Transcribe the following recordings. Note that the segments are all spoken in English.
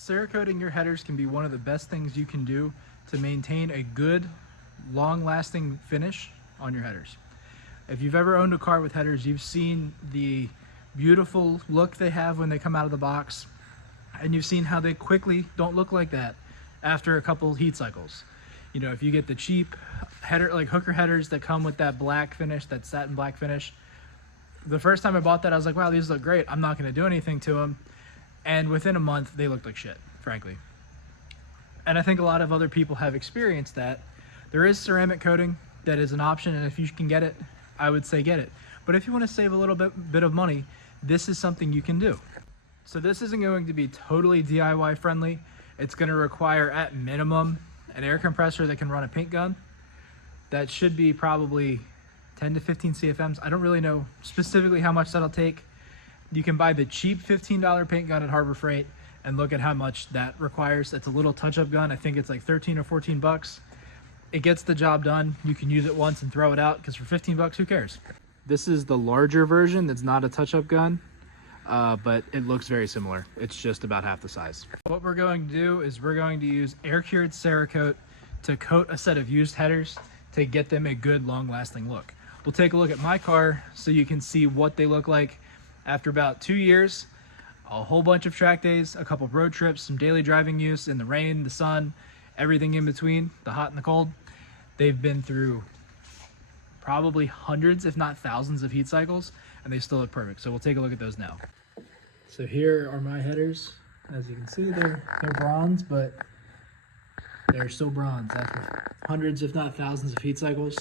Cerakoting your headers can be one of the best things you can do to maintain a good, long-lasting finish on your headers. If you've ever owned a car with headers, you've seen the beautiful look they have when they come out of the box, and you've seen how they quickly don't look like that after a couple heat cycles. You know, if you get the cheap header, like hooker headers that come with that black finish, that satin black finish, the first time I bought that, I was like, wow, these look great. I'm not going to do anything to them. And within a month, they looked like shit, frankly. And I think a lot of other people have experienced that. There is ceramic coating that is an option, and if you can get it, I would say get it. But if you want to save a little bit of money, this is something you can do. So this isn't going to be totally DIY friendly. It's going to require, at minimum, an air compressor that can run a paint gun. That should be probably 10 to 15 CFMs. I don't really know specifically how much that'll take. You can buy the cheap $15 paint gun at Harbor Freight and look at how much that requires. It's a little touch-up gun. I think it's like 13 or 14 bucks. It gets the job done. You can use it once and throw it out, because for 15 bucks, who cares? This is the larger version that's not a touch-up gun, but it looks very similar. It's just about half the size. What we're going to do is we're going to use air-cured Cerakote to coat a set of used headers to get them a good, long-lasting look. We'll take a look at my car so you can see what they look like after about 2 years, a whole bunch of track days, a couple road trips, some daily driving use in the rain, the sun, everything in between, the hot and the cold. They've been through probably hundreds, if not thousands, of heat cycles, and they still look perfect. So we'll take a look at those now. So here are my headers. As you can see, they're bronze, but they're still bronze after hundreds, if not thousands, of heat cycles.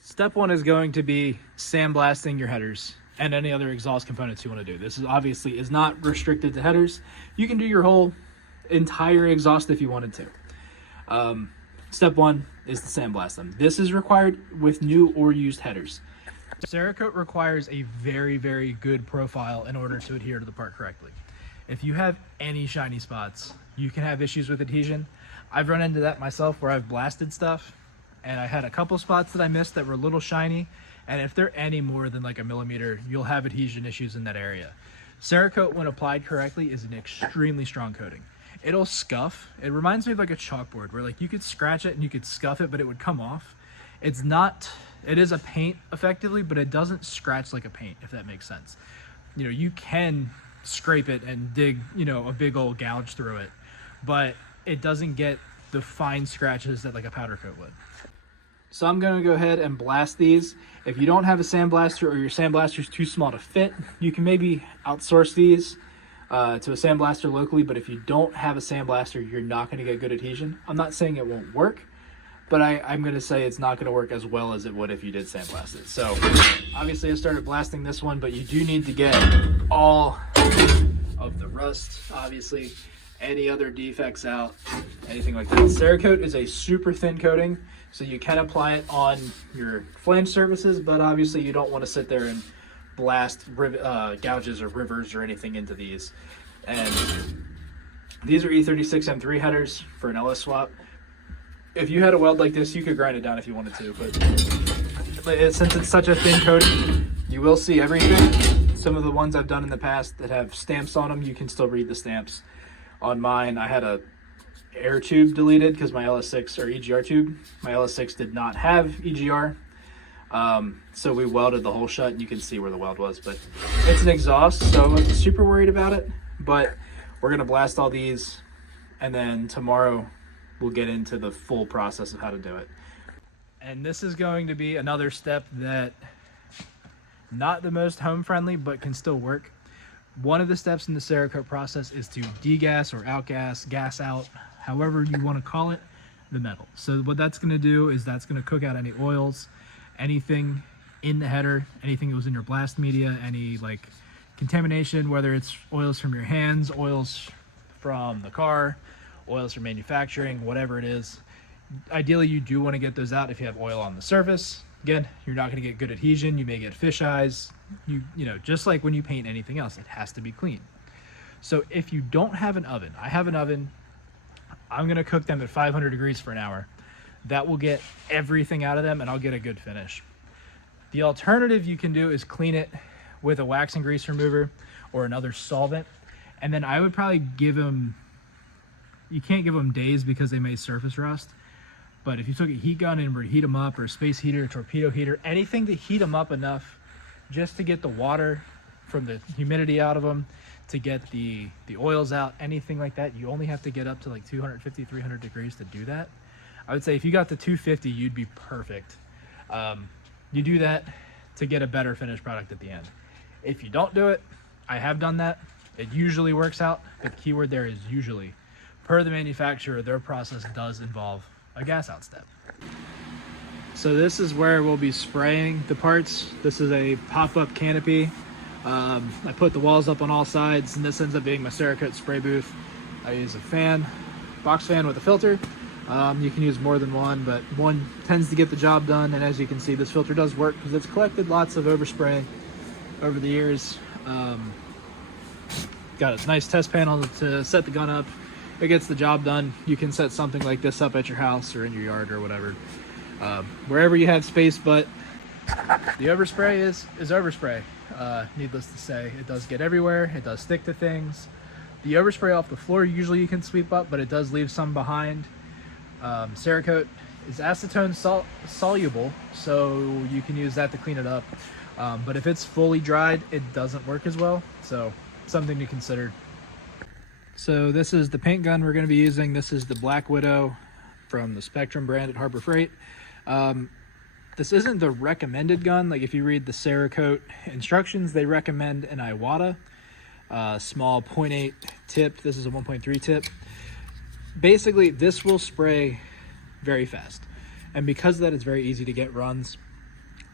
Step one is going to be sandblasting your headers and any other exhaust components you want to do. This is obviously not restricted to headers. You can do your whole entire exhaust if you wanted to. Step one is to sandblast them. This is required with new or used headers. Cerakote requires a very, very good profile in order to adhere to the part correctly. If you have any shiny spots, you can have issues with adhesion. I've run into that myself where I've blasted stuff, and I had a couple spots that I missed that were a little shiny, and if they're any more than like a millimeter, you'll have adhesion issues in that area. Cerakote, when applied correctly, is an extremely strong coating. It'll scuff. It reminds me of like a chalkboard where like you could scratch it and you could scuff it, but it would come off. It is a paint effectively, but it doesn't scratch like a paint, if that makes sense. You know, you can scrape it and dig, you know, a big old gouge through it, but it doesn't get the fine scratches that like a powder coat would. So I'm going to go ahead and blast these. If you don't have a sandblaster or your sandblaster is too small to fit, you can maybe outsource these to a sandblaster locally, but if you don't have a sandblaster, you're not going to get good adhesion. I'm not saying it won't work, but I'm going to say it's not going to work as well as it would if you did sandblast it. So obviously I started blasting this one, but you do need to get all of the rust, obviously, any other defects out, anything like that. Cerakote is a super thin coating, so you can apply it on your flange surfaces, but obviously you don't want to sit there and blast gouges or rivers or anything into these. And these are E36 M3 headers for an LS swap. If you had a weld like this, you could grind it down if you wanted to, but since it's such a thin coating, you will see everything. Some of the ones I've done in the past that have stamps on them, you can still read the stamps. On mine, I had a air tube deleted because my LS6 or EGR tube, my LS6 did not have EGR. So we welded the hole shut and you can see where the weld was, but it's an exhaust, so I'm not super worried about it. But we're going to blast all these, and then tomorrow we'll get into the full process of how to do it. And this is going to be another step that not the most home friendly, but can still work. One of the steps in the Cerakote process is to degas or outgas, gas out, however you want to call it, the metal. So what that's going to do is that's going to cook out any oils, anything in the header, anything that was in your blast media, any like contamination, whether it's oils from your hands, oils from the car, oils from manufacturing, whatever it is. Ideally, you do want to get those out if you have oil on the surface. Again, you're not going to get good adhesion. You may get fish eyes. You know, just like when you paint anything else, it has to be clean. So if you don't have an oven, I have an oven. I'm going to cook them at 500 degrees for an hour. That will get everything out of them, and I'll get a good finish. The alternative you can do is clean it with a wax and grease remover or another solvent. And then I would probably give them, you can't give them days because they may surface rust. But if you took a heat gun and were to heat them up, or a space heater, a torpedo heater, anything to heat them up enough just to get the water from the humidity out of them, to get the oils out, anything like that, you only have to get up to like 250, 300 degrees to do that. I would say if you got to 250, you'd be perfect. You do that to get a better finished product at the end. If you don't do it, I have done that. It usually works out, but the keyword there is usually. Per the manufacturer, their process does involve a gas out step. So this is where we'll be spraying the parts. This is a pop-up canopy. I put the walls up on all sides, and this ends up being my Cerakote spray booth. I use a fan, box fan with a filter. You can use more than one, but one tends to get the job done. And as you can see, this filter does work because it's collected lots of overspray over the years. Got a nice test panel to set the gun up. It gets the job done. You can set something like this up at your house or in your yard or whatever, wherever you have space. But the overspray is overspray. Needless to say, it does get everywhere. It does stick to things. The overspray off the floor usually you can sweep up, but it does leave some behind. Cerakote is acetone soluble, so you can use that to clean it up. But if it's fully dried, it doesn't work as well. So something to consider. So this is the paint gun we're going to be using. This is the Black Widow from the Spectrum brand at Harbor Freight. This isn't the recommended gun. Like if you read the Cerakote instructions, they recommend an Iwata, small 0.8 tip. This is a 1.3 tip. Basically, this will spray very fast. And because of that, it's very easy to get runs.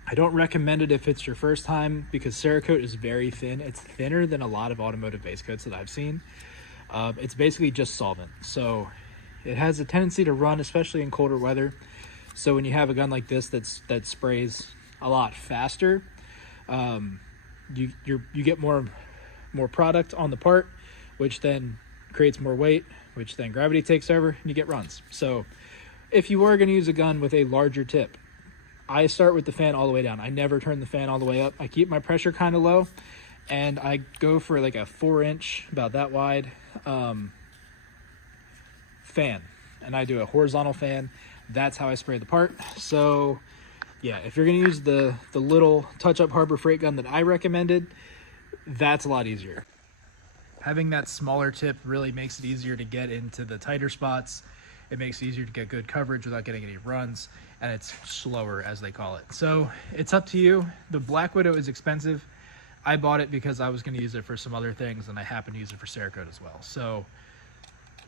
I don't recommend it if it's your first time because Cerakote is very thin. It's thinner than a lot of automotive base coats that I've seen. It's basically just solvent. So it has a tendency to run, especially in colder weather. So when you have a gun like this that sprays a lot faster, you get more product on the part, which then creates more weight, which then gravity takes over, and you get runs. So if you are going to use a gun with a larger tip, I start with the fan all the way down. I never turn the fan all the way up. I keep my pressure kind of low, and I go for like a 4-inch, about that wide, fan. And I do a horizontal fan. That's how I spray the part. So yeah, if you're going to use the little touch-up Harbor Freight gun that I recommended, that's a lot easier. Having that smaller tip really makes it easier to get into the tighter spots. It makes it easier to get good coverage without getting any runs, and it's slower, as they call it. So it's up to you. The Black Widow is expensive. I bought it because I was going to use it for some other things, and I happen to use it for Cerakote as well. So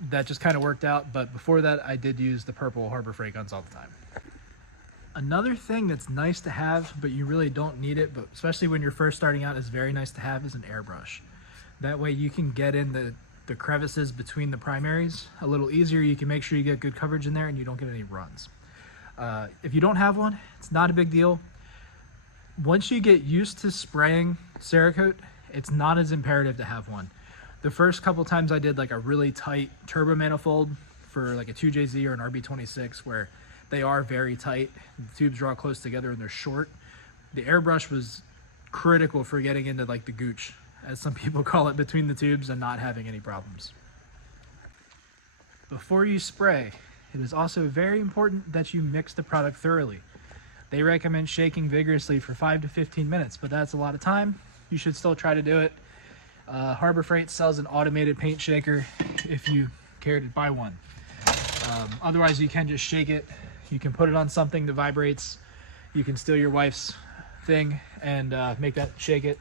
that just kind of worked out. But before that, I did use the purple Harbor Freight guns all the time. Another thing that's nice to have, but you really don't need it, but especially when you're first starting out, is very nice to have, is an airbrush. That way you can get in the crevices between the primaries a little easier. You can make sure you get good coverage in there and you don't get any runs. If you don't have one, it's not a big deal. Once you get used to spraying Cerakote, it's not as imperative to have one. The first couple times I did like a really tight turbo manifold for like a 2JZ or an RB26 where they are very tight, the tubes draw close together and they're short. The airbrush was critical for getting into like the gooch, as some people call it, between the tubes and not having any problems. Before you spray, it is also very important that you mix the product thoroughly. They recommend shaking vigorously for 5 to 15 minutes, but that's a lot of time. You should still try to do it. Harbor Freight sells an automated paint shaker if you care to buy one. Otherwise, you can just shake it. You can put it on something that vibrates. You can steal your wife's thing and make that shake it,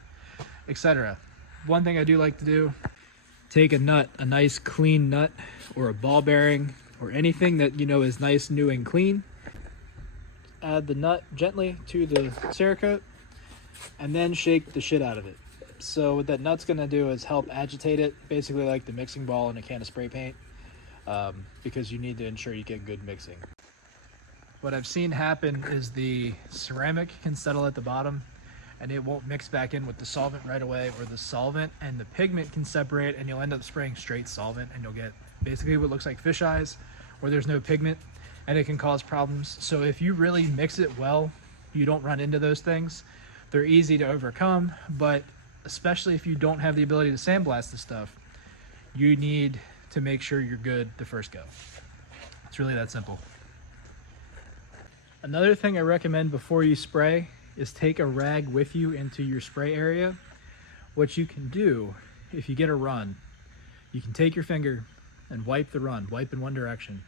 etc. One thing I do like to do, take a nut, a nice clean nut or a ball bearing or anything that you know is nice, new and clean. Add the nut gently to the Cerakote and then shake the shit out of it. So what that nut's going to do is help agitate it, basically like the mixing ball in a can of spray paint, because you need to ensure you get good mixing. What I've seen happen is the ceramic can settle at the bottom and it won't mix back in with the solvent right away, or the solvent and the pigment can separate and you'll end up spraying straight solvent and you'll get basically what looks like fish eyes, or there's no pigment, and it can cause problems. So if you really mix it well, you don't run into those things. They're easy to overcome, but especially if you don't have the ability to sandblast this stuff, you need to make sure you're good the first go. It's really that simple. Another thing I recommend before you spray is take a rag with you into your spray area. What you can do, if you get a run, you can take your finger and wipe the run, wipe in one direction.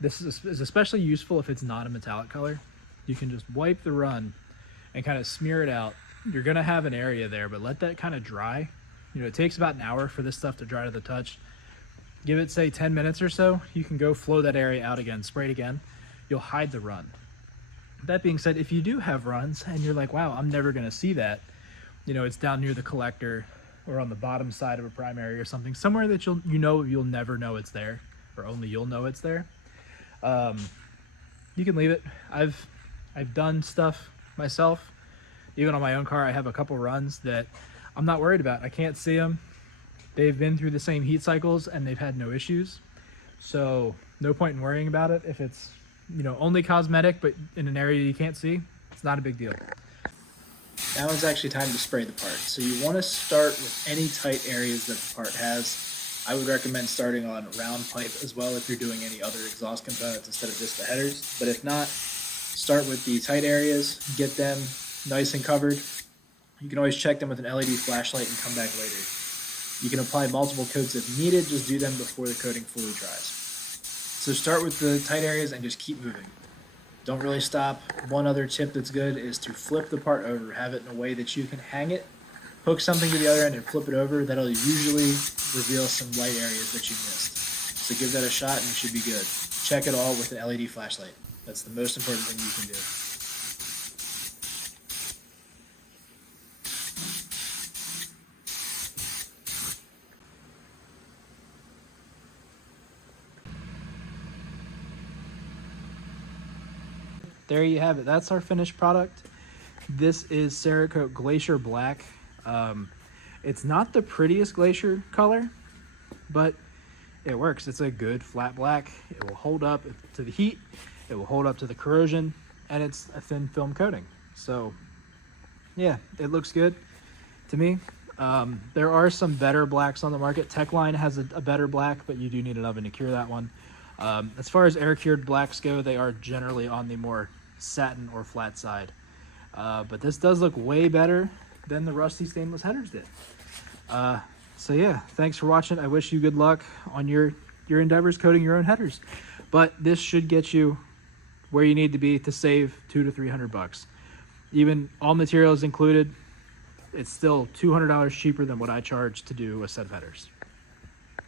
This is especially useful if it's not a metallic color. You can just wipe the run and kind of smear it out. You're gonna have an area there, but let that kind of dry. You know, it takes about an hour for this stuff to dry to the touch. Give it, say, 10 minutes or so. You can go flow that area out again, spray it again. You'll hide the run. That being said, if you do have runs and you're like, wow, I'm never gonna see that, you know, it's down near the collector or on the bottom side of a primary or something, somewhere that you'll never know it's there, or only you'll know it's there. You can leave it. I've done stuff myself. Even on my own car, I have a couple runs that I'm not worried about. I can't see them. They've been through the same heat cycles and they've had no issues. So no point in worrying about it. If it's, you know, only cosmetic, but in an area you can't see, it's not a big deal. Now it's actually time to spray the part. So you want to start with any tight areas that the part has. I would recommend starting on round pipe as well if you're doing any other exhaust components instead of just the headers. But if not, start with the tight areas, get them nice and covered. You can always check them with an LED flashlight and come back later. You can apply multiple coats if needed, just do them before the coating fully dries. So start with the tight areas and just keep moving. Don't really stop. One other tip that's good is to flip the part over, have it in a way that you can hang it, hook something to the other end and flip it over. That'll usually reveal some light areas that you missed. So give that a shot and you should be good. Check it all with an LED flashlight. That's the most important thing you can do. There you have it. That's our finished product. This is Cerakote Glacier Black. It's not the prettiest glacier color, but it works. It's a good flat black. It will hold up to the heat. It will hold up to the corrosion, and it's a thin film coating. So yeah, it looks good to me. There are some better blacks on the market. Techline has a better black, but you do need an oven to cure that one. As far as air cured blacks go, they are generally on the more satin or flat side. But this does look way better than the rusty stainless headers did. So yeah, thanks for watching. I wish you good luck on your endeavors coating your own headers. But this should get you where you need to be to save $200 to $300. Even all materials included, it's still $200 cheaper than what I charge to do a set of headers.